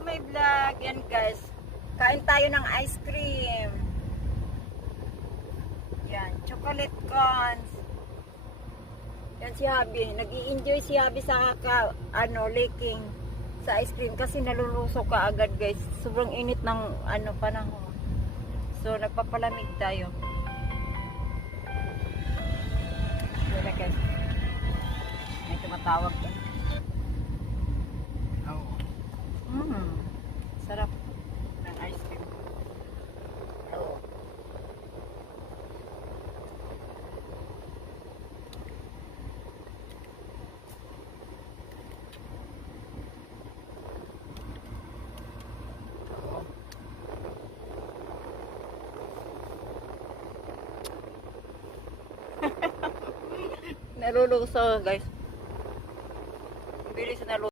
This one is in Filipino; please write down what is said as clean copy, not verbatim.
to my vlog. Yan guys. Kain tayo ng ice cream. Yan. Chocolate cones. Yan si Habi. Nag-i-enjoy si Habi sa licking sa ice cream. Kasi nalulusok ka agad guys. Sobrang init ng panahon. So, nagpapalamig tayo. Yan na guys. May tumatawag ka. Sarap ng ice cream. Oh. Nalulusaw guys.